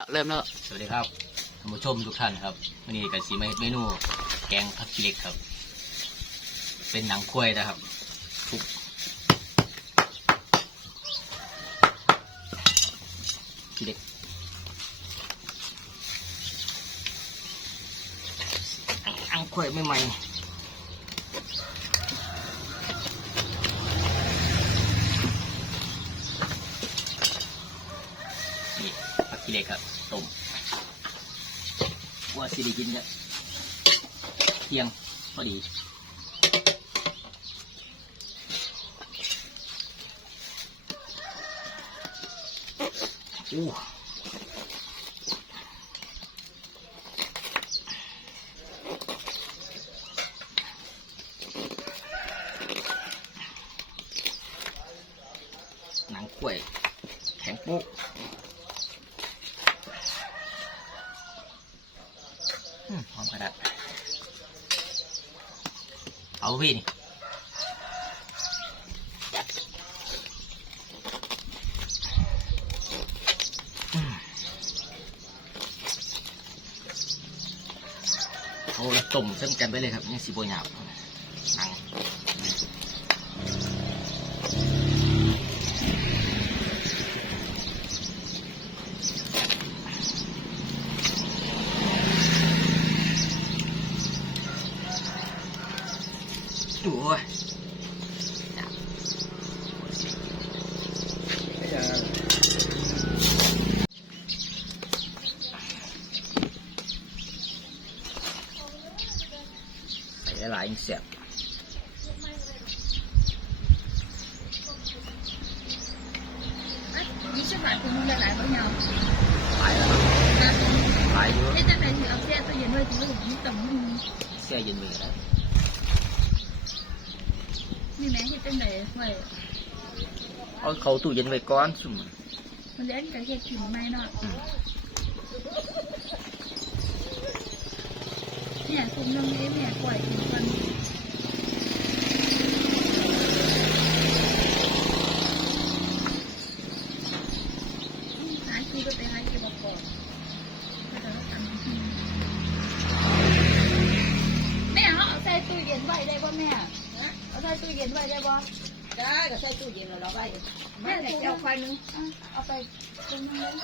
เริ่มแล้วสวัสดีครับท่านผู้ชมทุกท่านครับวันนี้กับสีมาเมนูแกงผักขี้เหล็กครับ เป็นหนังกล้วยนะครับทุกขี้เหล็กหนังกล้วยใหม่นี่ผักขี้เหล็กครับ ว่าสิได้กินจะเที่ยงพอดีอู้หนังกล้วย แข็งปุ๊ อืม หอมขนาดเอาพี่นี่โอ้ยต้มเส้นกันไปเลยครับยังสีโบหยาบ ดูเว้ยใส่หลายๆยิ่งเสียบนี่ใช่ไหมคุณมึงหลายๆบาง อย่างหลายแล้วครับหลายอยู่นี่จะไหนถือเอาแช่ตู้เย็นไว้ถึงถึงต่ำมึงเสียเย็นมือแล้วนี่แม่ที่เป็นไหนไว้เอาเข้าตู้เย็นไว้ก่อนสุ่มมันเล่นกับแค่กินไม่เนาะอืมเนี่ยคุณน้องนี้แม่ปล่อยกินกัน ตู้เย็นไว้ได้ป่ะได้ก็ใส่ตู้เย็นแล้วเราไว้แม่แม่ถุเดี๋ยวงเจ้าไฟนึงอะเอาไปตรงนั้นเลย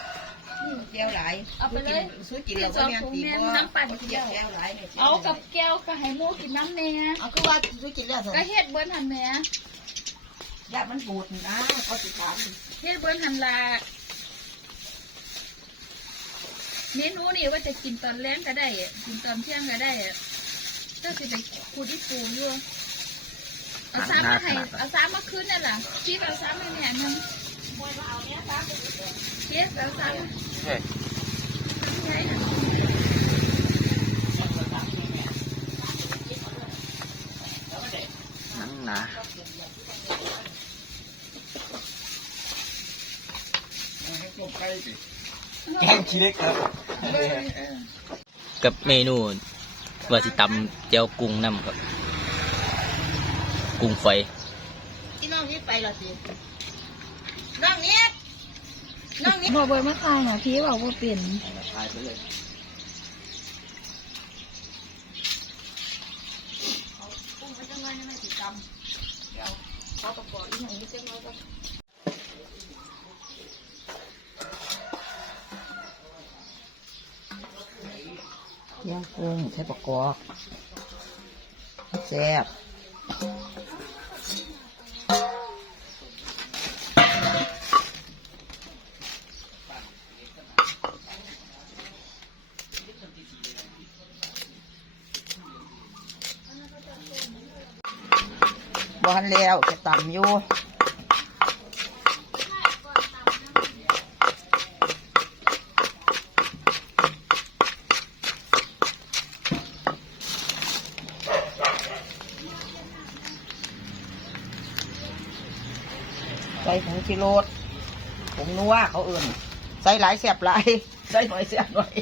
เจียวหลายเอาไปเลยซื้อกินแล้วก็แม่ตีบ่น้ำปั่นเจียวแก้วหลายแม่เอากับแก้วก็ให้หมูกินน้ำแน่เอาคือว่าซื้อกินแล้วสิก็เฮ็ดเบิ้นหันแหม่ญาติมันบูดนะเขาติดตามเฮ็ดเบิ้นหันละเมนูนี่ว่าจะกินตอนแรงก็ได้ กินตอนเที่ยงก็ได้ก็สิไปขูดที่ปูอยู่ เอาซ้ำมาให้เอาซ้ำมาคืนนั่นล่ะพี่เอาซ้ำมาแม่นึงเฮ็ดเอาซ้ำเฮ้ยใช่น่ะหนังหนาแกงขี้เล็กครับกับเมนูว่าสิตำเจียวกุ้งน้ำครับ กุ้งไฟที่น้องนี่ไปและสิน้องนี้น้องนี้บอกเบิ้นมาทายน่ะพี่บอกว่าเปลี่ยนกุ้งมันจะง่ายยังไงติดตามเดี๋ยวเขาประกอบอีกหน่อยนิดเดียวก็ย่างกุ้งใช้ประกอบแซ่บ บอนแล้วจะต่ำอยู่ใส่ผงชิโรสผงนัวเขาเอื่นใส่หลายแสบหลาย ใส่หน่อยแสบหน่อย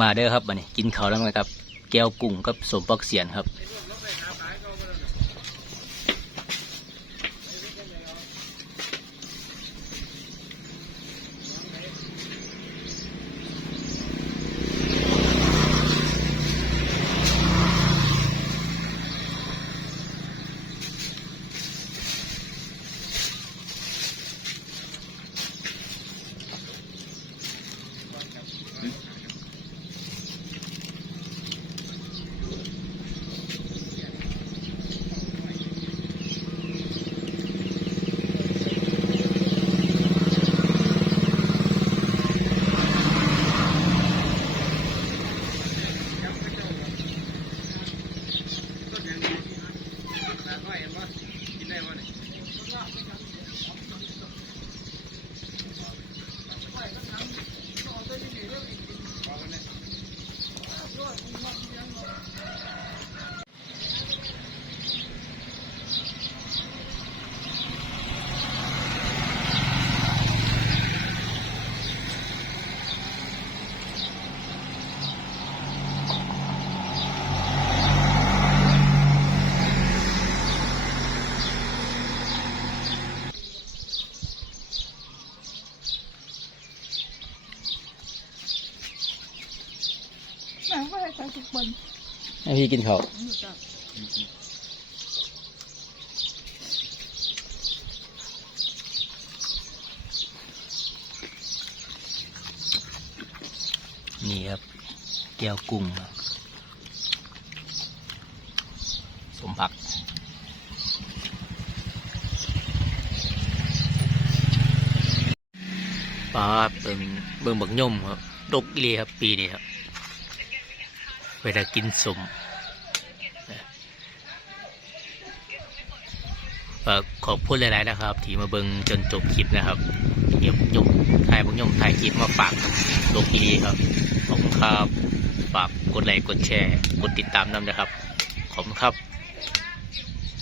มาเด้อครับบัดนี้ กินข้าวแล้วไหมครับ แก้วกุ้งกับสมปักเสียนครับ África. ให้พี่กินข้าวนี่ครับ แก้วกุ้งสมผักปลาเบิ่งเบิ่งบักย่อมครับ ดกอีเลยครับ ปีนี้ครับ เวลากินสม กขอบคุณหลาย ๆ นะครับ ที่มาเบิ่งจนจบคลิปนะครับเดี๋ยมยมถ่ายผมยมถ่ายคลิปมาฝากโลกดีครับ ขอบคุณครับ ฝากกดไลค์ กดแชร์ กดติดตามนำนะครับ ขอบคุณครับ